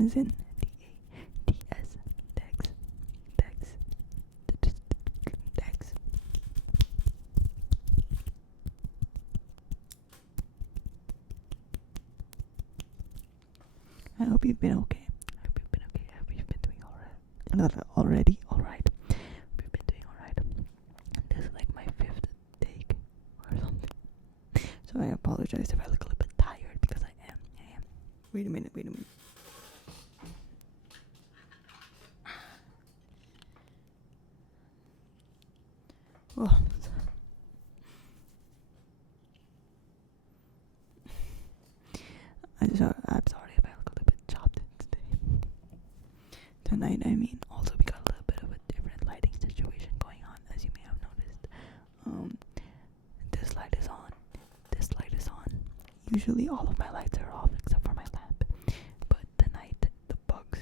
as in DATS, Dex, Dex, Dex. I hope you've been okay. I hope you've been okay. I hope you've been doing alright. Alright. We've been doing alright. This is like my 5th take or something. So I apologize if I look a little bit tired because I am. Wait a minute. Oh. I'm sorry if I look a little bit chopped today. Tonight, I mean. Also, we got a little bit of a different lighting situation going on, as you may have noticed. This light is on. This light is on. Usually, all of my lights are off except for my lamp. But tonight, the bugs.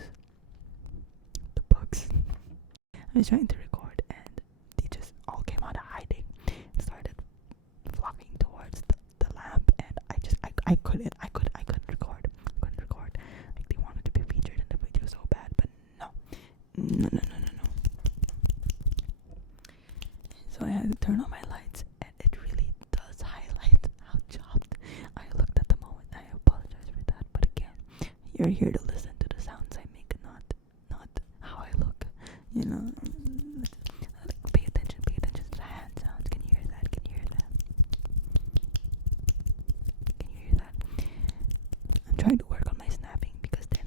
I was trying to record, and they just all came out of hiding and started flocking towards the lamp, and I couldn't record. Like, they wanted to be featured in the video so bad, but no. So I had to turn on my lights, and it really does highlight how chopped I looked at the moment. I apologize for that, but again, you're here to listen to the sounds I make, not how I look. You know, like, pay attention to the hand sounds. Can you hear that? I'm trying to work on my snapping because they're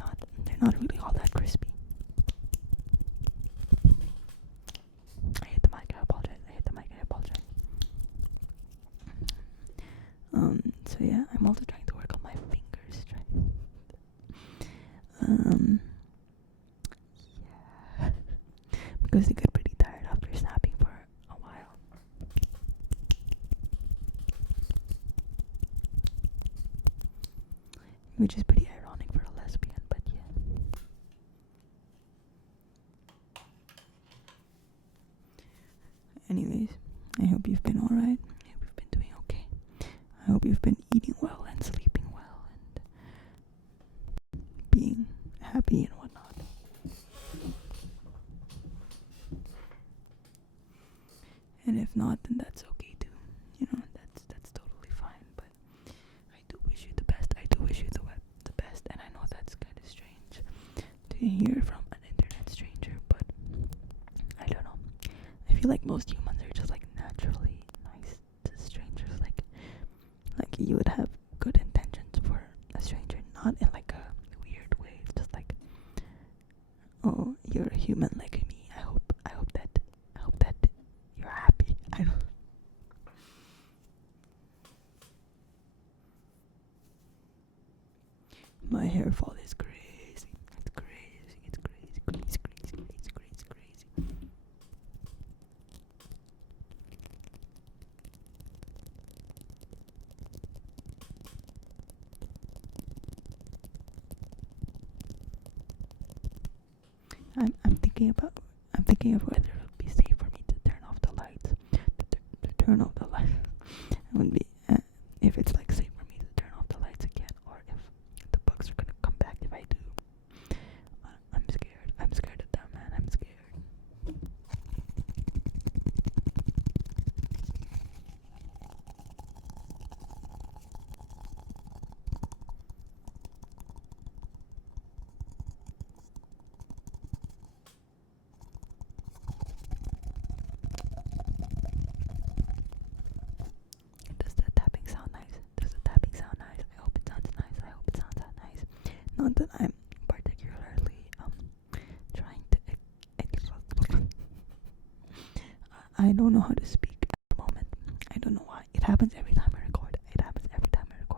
not really all that crispy. I hit the mic, I apologize. So yeah, I'm also trying to work on my fingers. Yeah. Because they get pretty tired after snapping for a while. Which is pretty ironic for a lesbian, but yeah. Anyways, I hope you've been alright. I hope you've been doing okay. I hope you've been eating well and sleeping well and being happy and whatnot. And if not, then that's okay too. You know, that's totally fine. But I do wish you the best. I do wish you the best. And I know that's kind of strange to hear from an internet stranger, but I don't know. I feel like most humans are just like naturally nice to strangers. Like you would have good intentions for a stranger, not in like a weird way. It's just like, oh, you're a human like me. I hope that you're happy. I don't. My hair fall is crazy. It's crazy. I'm thinking of whether it would be safe for me to turn off the lights. To turn off the lights. It would be if it's like safe for me to turn off the lights again, or if the bugs are gonna come back if I do. I'm scared. I'm scared of them, man. I'm scared. Does the tapping sound nice? I hope it sounds nice. Not that I'm particularly trying to I don't know how to speak at the moment. I don't know why. It happens every time I record.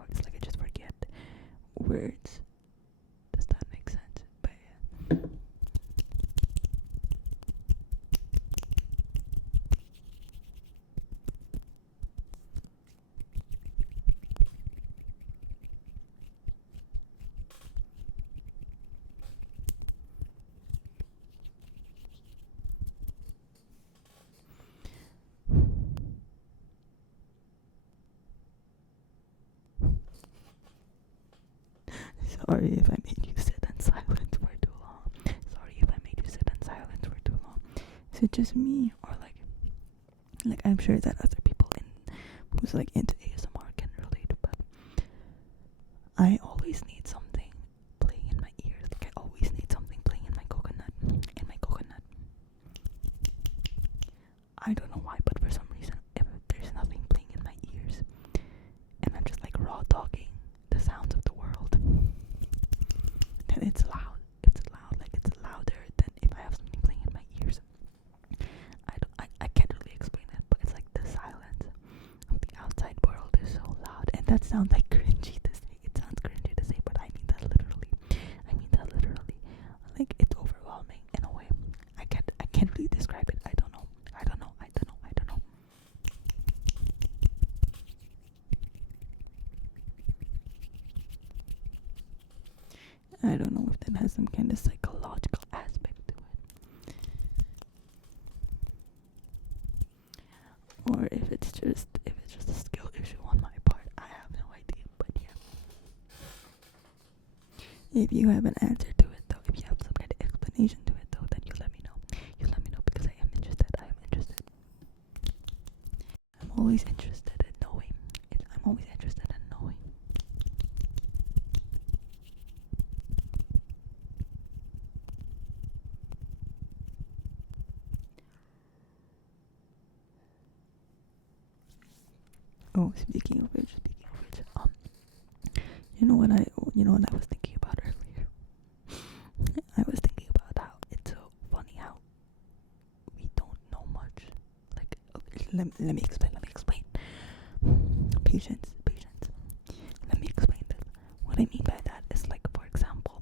It's like I just forget words. Does that make sense? But yeah. Sorry if I made you sit in silence. Is it just me, or like I'm sure that other people who's like into ASMR can relate, but I always need something playing in my ears. Like I always need something playing in my coconut. I don't know why, but for some reason, if there's nothing playing in my ears, and I'm just like raw dogging the sounds of the world, then it's loud. Like it's louder than if I have something playing in my ears. I can't really explain it, but it's like the silence of the outside world is so loud, and that sounds like cringy to say. It sounds cringy to say, but I mean that literally. Like it's overwhelming in a way. I can't really describe it. I don't know. I don't know if that has some kind of psychological aspect to it, or if it's just a skill issue on my part. I have no idea, but yeah. If you have an answer to it, though, if you have some kind of explanation to it, though, then you let me know. Because I am interested. I'm always interested in knowing. Oh, speaking of which, you know what I was thinking about earlier. I was thinking about how it's so funny how we don't know much. Like, okay, let me explain. Patience. Let me explain this. What I mean by that is, like, for example,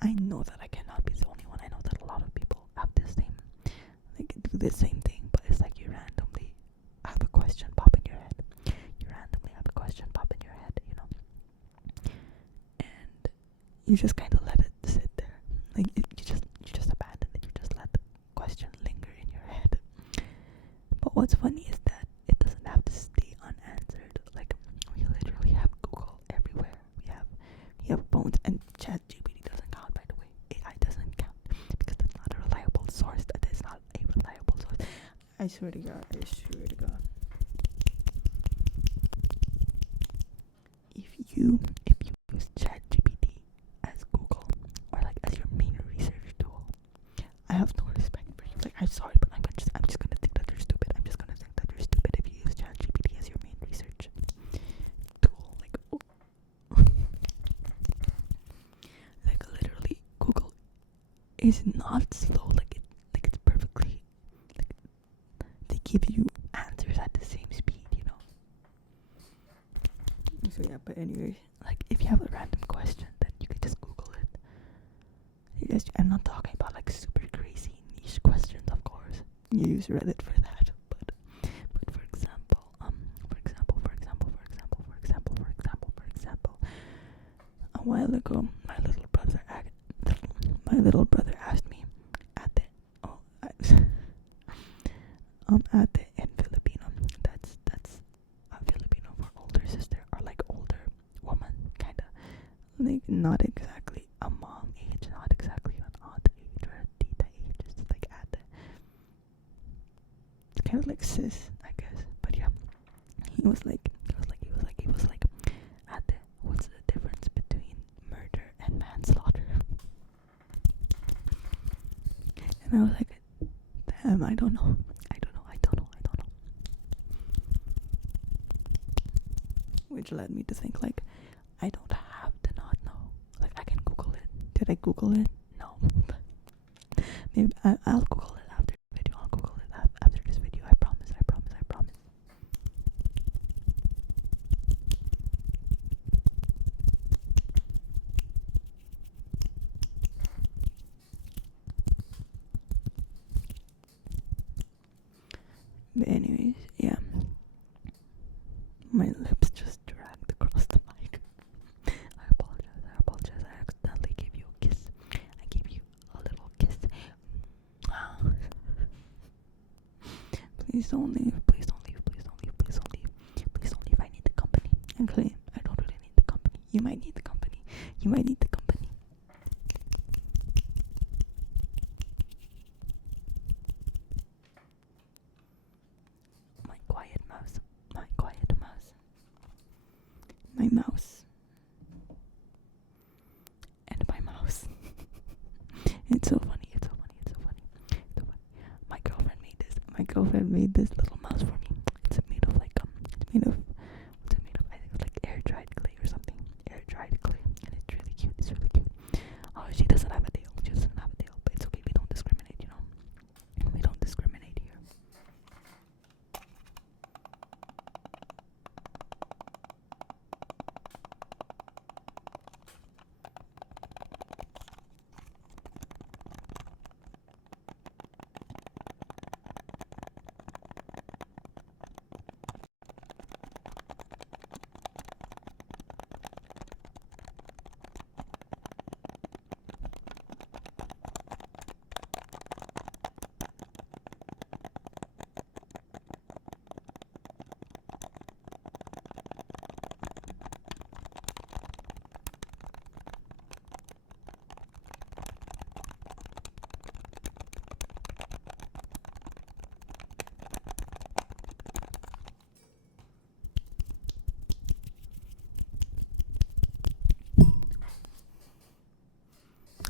I know that I cannot be the only one. I know that a lot of people have do the same thing, but it's like you randomly have a question pop in your head. And you just kind of let it sit there. Like you just abandon it. You just let the question linger in your head. But what's funny is that it doesn't have to stay unanswered. Like we literally have Google everywhere. We have phones, and ChatGPT doesn't count, by the way. AI doesn't count because that's not a reliable source. That is not a reliable source. I swear to God. If you use ChatGPT as Google, or like as your main research tool, I have no respect for you. Like, I'm sorry, but I'm just gonna think that you're stupid. If you use ChatGPT as your main research tool. Like, oh. Like literally, Google is not slow. Like it's perfectly. Like, they give you answers at the same speed. So yeah, but anyways, like if you have a random question, then you can just Google it. I'm not talking about like super crazy niche questions, of course. You use Reddit for that, but for example, a while ago, my little brother asked me at the in Filipino. That's Filipino for older sister, or like older woman, kinda. Like not exactly a mom age, not exactly an aunt age or a tita age. It's like it's kind of like sis, I guess. But yeah, he was like, ate, what's the difference between murder and manslaughter? And I was like, damn, I don't know. Which led me to think, like, I don't have to not know. Like, I can Google it. Did I Google it? No. Maybe I'll Google it after the video. After this video. I promise. But anyways, yeah. My lips just dragged across the mic. I apologize. I accidentally gave you a kiss. I gave you a little kiss. Please don't leave. I need the company. Actually, I don't really need the company. You might need the company. my girlfriend made this little mouse for me. It's made of like it's made of what's it made of? I think it's like air dried clay or something. Air dried clay, and it's really cute. It's really cute. Oh, she doesn't have a tail. She doesn't have a tail, but it's okay. We don't discriminate, you know. We don't discriminate here.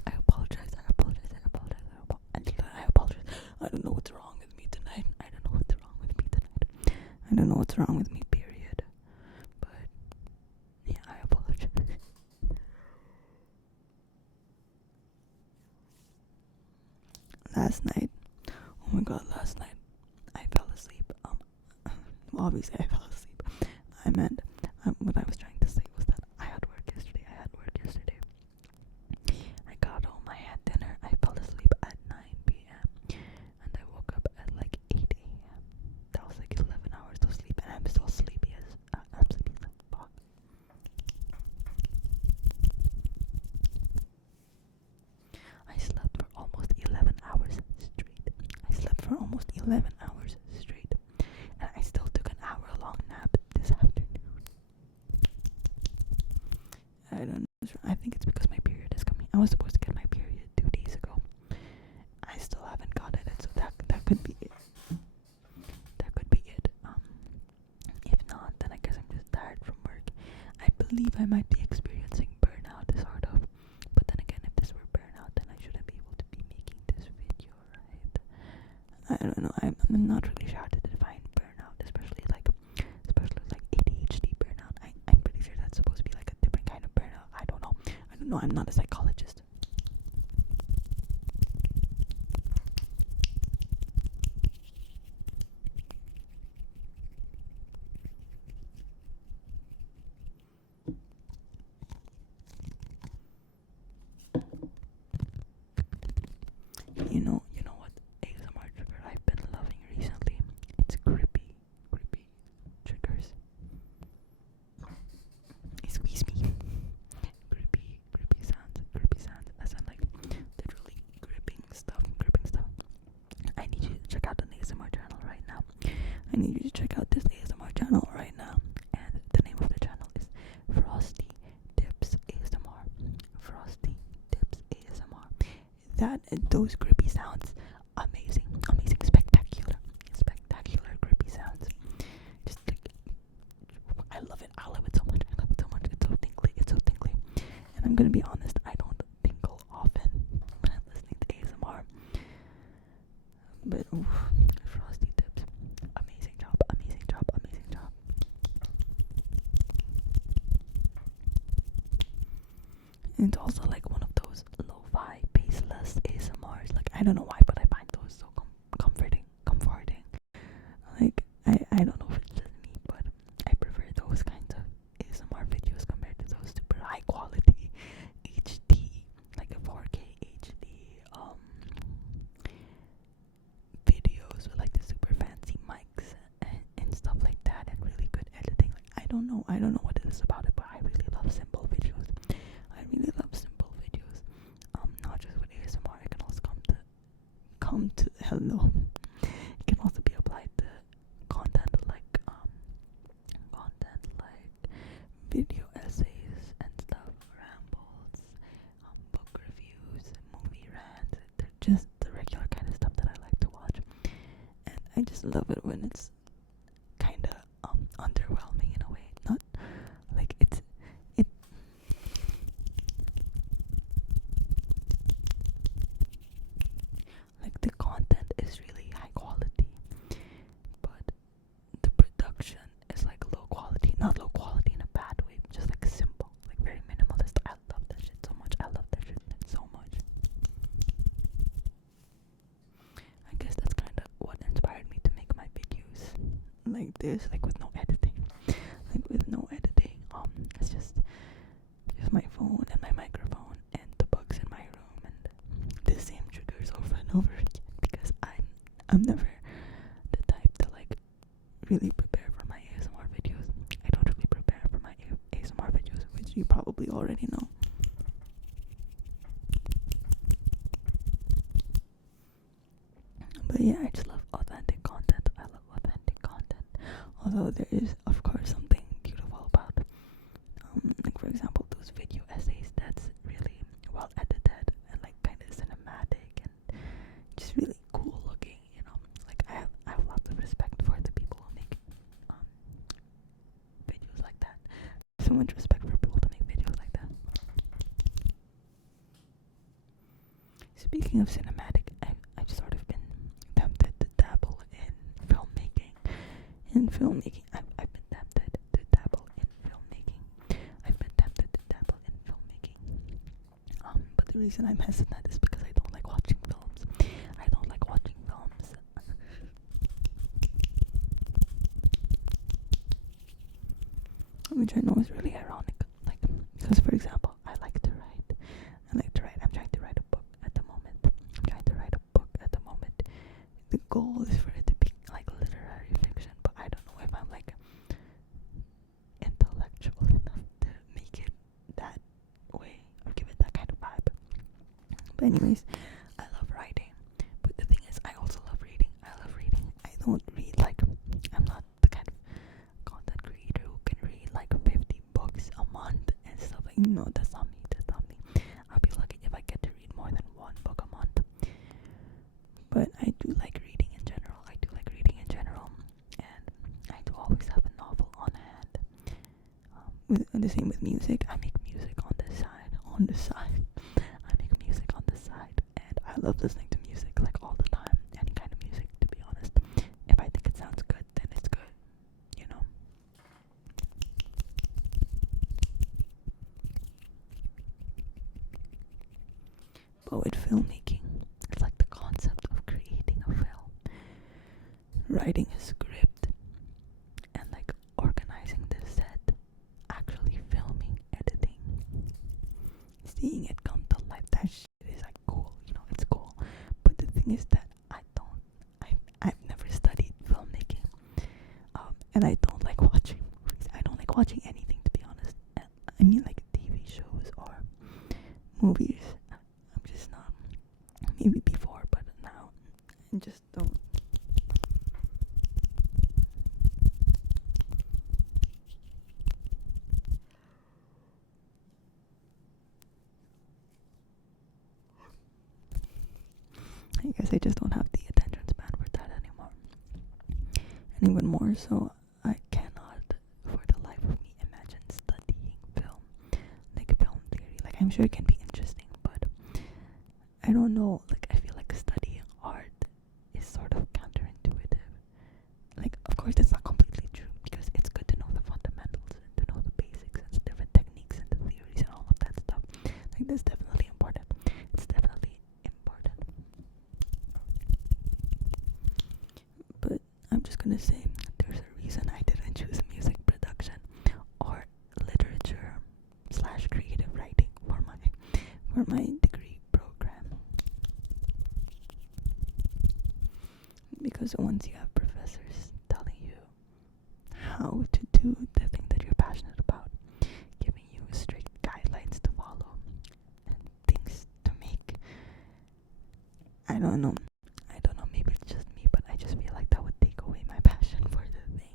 I apologize. I don't know what's wrong with me tonight. I don't know what's wrong with me, period. But yeah, I apologize. Last night, oh my god, I fell asleep. Obviously I fell asleep. I meant, what I was trying to say was that I had work yesterday. I got home, I had dinner, I fell asleep at 9 p.m. and I woke up at like 8 a.m. That was like 11 hours of sleep, and I'm still sleepy as fuck. I slept for almost 11 hours straight. And I still took an hour-long nap this afternoon. I don't know. I think it's because my period is coming. I was supposed to get my period 2 days ago. I still haven't gotten it, so that could be it. If not, then I guess I'm just tired from work. I believe I might be experiencing burnout, sort of. But then again, if this were burnout, then I shouldn't be able to be making this video, right? I don't know. I'm not really sure how to define burnout, especially like ADHD burnout. I'm pretty sure that's supposed to be like a different kind of burnout. I don't know. I'm not a psychologist. You know what ASMR trigger I've been loving recently? It's creepy triggers. Excuse me. creepy sounds. As in like literally gripping stuff. I need you to check out an ASMR channel right now. And the name of the channel is Frosty Dips ASMR. Those grippy sounds, amazing, spectacular grippy sounds. Just like, I love it so much. It's so tingly. And I'm gonna be honest, I don't tingle often when I'm listening to ASMR. But Frosty Dips, amazing job. And it's also like one of those lo-fi, baseless ASMRs. Like, I don't know why, but I find those so comforting. Like, I don't know if it's just me, but I prefer those kinds of ASMR videos compared to those super high quality HD, like a 4K HD videos with like the super fancy mics and stuff like that, and really good editing. Like, I don't know what it is about it, but I really love simple videos. Not just with ASMR. It can also hello. It can also be applied to content like video essays and stuff, rambles, book reviews, movie rants. They're just the regular kind of stuff that I like to watch, and I just love it when it's kind of underwhelming in a way. Not like it. Like, the content is really high quality, like this, like with no editing, it's just my phone and my microphone and the bugs in my room and the same triggers over and over again, because I'm never the type to like really prepare for my ASMR videos. I don't really prepare for my ASMR videos, which you probably already know. But yeah, I just love authentic content. I love authentic content. Although there is, of course, something beautiful about, like for example, those video essays that's really well edited and like kind of cinematic and just really cool looking. You know, like I have lots of respect for the people who make videos like that. So much respect for people to make videos like that. Speaking of cinematic, I've sort of been tempted to dabble in filmmaking. I've been tempted to dabble in filmmaking. But the reason I'm hesitant is because I don't like watching films. Which I know is really ironic. Like, because for example, I like to write. I'm trying to write a book at the moment. The goal is for it to be like literary fiction, but I don't know if I'm like intellectual enough to make it that way or give it that kind of vibe. But anyways, I love writing. But the thing is, I also love reading. I don't read like, I'm not the kind of content creator who can read like 50 books a month and stuff like, no, that's not me. I'll be lucky if I get to read more than one book a month. But I do like reading in general, and I do always have a novel on hand. And the same with music. I make music on the side. And I love listening to music like all the time. Any kind of music, to be honest. If I think it sounds good, then it's good, you know. But with filmmaking, it's like the concept of creating a film, writing a script, and like organizing the set, actually filming, editing, seeing it come to life. That shit is like cool, you know, it's cool. But the thing is that I've never studied filmmaking, and I don't like watching movies. I don't like watching anything, to be honest. I mean, like TV shows or movies. I'm just not. Maybe before, but now I just don't. I guess I just don't have the attention span for that anymore. And even more so, I cannot, for the life of me, imagine studying film, like film theory. Like, I'm sure it can be interesting, but I don't know. Like, I feel like studying art is sort of counterintuitive. Like, of course, it's not completely true, because it's good to know the fundamentals and to know the basics and different techniques and the theories and all of that stuff. Like, that's definitely important. It's definitely important. But I'm just gonna say, there's a reason I didn't choose music production or literature / creative writing for my degree program. Because once you have professors telling you how to do the thing that you're passionate about, giving you strict guidelines to follow and things to make, I don't know, maybe it's just me, but I just feel like that would take away my passion for the thing.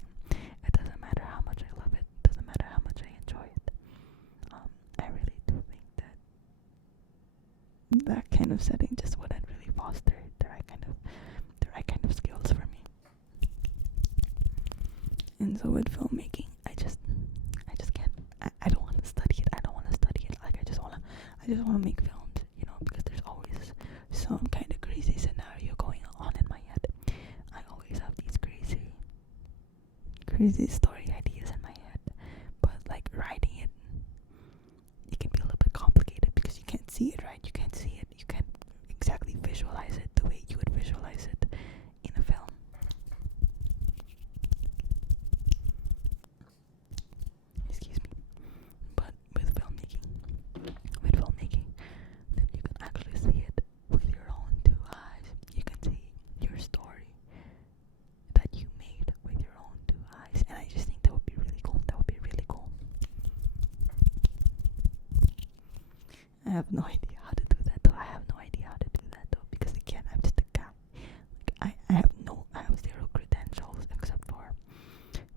It doesn't matter how much I love it, doesn't matter how much I enjoy it. I really do think that kind of setting just wouldn't really foster the right kind of skills for me. And so with filmmaking, I just can't. I don't want to study it. Like, I just wanna make films, you know, because there's always some kind of crazy scenario going on in my head. I always have these crazy story ideas in my head, but like writing it can be a little bit complicated because you can't see it, right? You can't exactly visualize it the way you would visualize it in a film. have no idea how to do that though. Because again, I'm just a guy. Like, I have zero credentials except for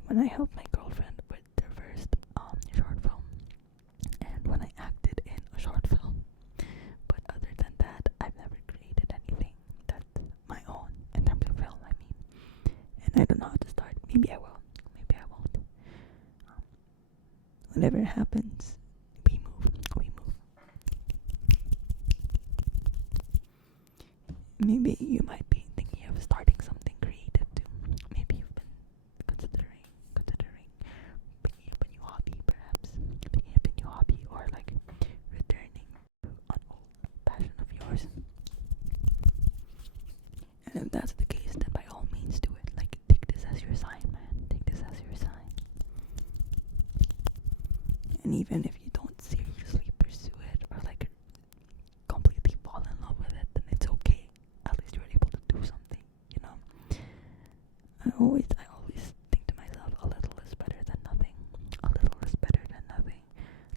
when I helped my girlfriend with their first short film, and when I acted in a short film. But other than that, I've never created anything that's my own in terms of film. I mean, and I don't know how to start. Maybe I will. Maybe I won't. Whatever happens, we move. Maybe you might be thinking of starting something creative too. Maybe you've been considering picking up a new hobby, perhaps. Picking up a new hobby, or like returning to an old passion of yours. And if that's the case, then by all means do it. Like, take this as your sign, man. Take this as your sign. And even if you don't seriously pursue it or like completely fall in love with it, then it's okay. At least you're able to do something, you know. I always think to myself, a little is better than nothing. A little is better than nothing.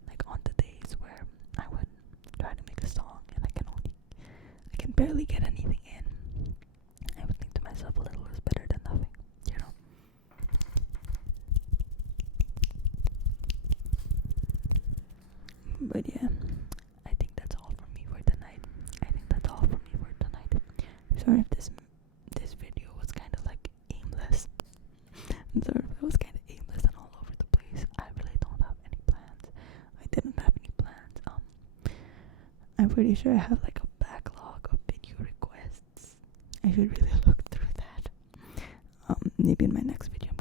Like on the days where I would try to make a song and I can barely get anything in, I would think to myself, a little is better than nothing, you know. But yeah, I think that's all from me for tonight. I'm sorry if this video was kind of like aimless. I'm sorry if it was kind of aimless and all over the place. I really don't have any plans. I didn't have any plans. I'm pretty sure I have like a backlog of video requests. I should really look through that. Maybe in my next video I'm